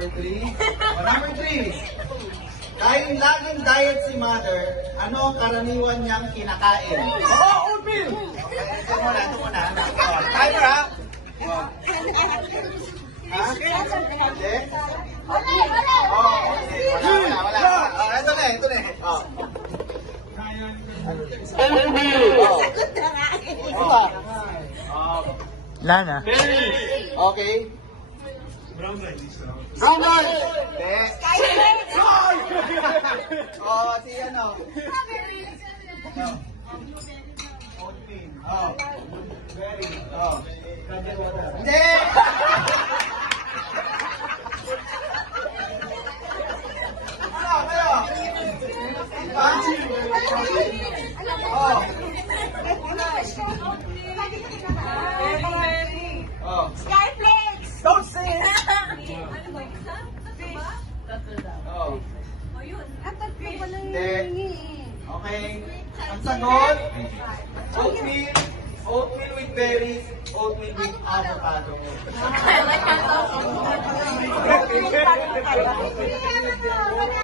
number 3. O, number 3. Dahil laging diet si mother, ano ang karaniwan niyang kinakain? Oatmeal! Okay, ito muna. O, timer ha? O. Ha? Hindi? Wala. O, ito na. O. Lana. Okay. Brown rice. Hindi. Oh, si ano? Oatmeal. Oh. Berry. Oh. Hindi. Ano? Oh. Oh. Skyflakes! Don't say it! Oh. Tatlo pala Hindi. Okay. Ang sagot, oatmeal with berries, oatmeal with avocado. yun.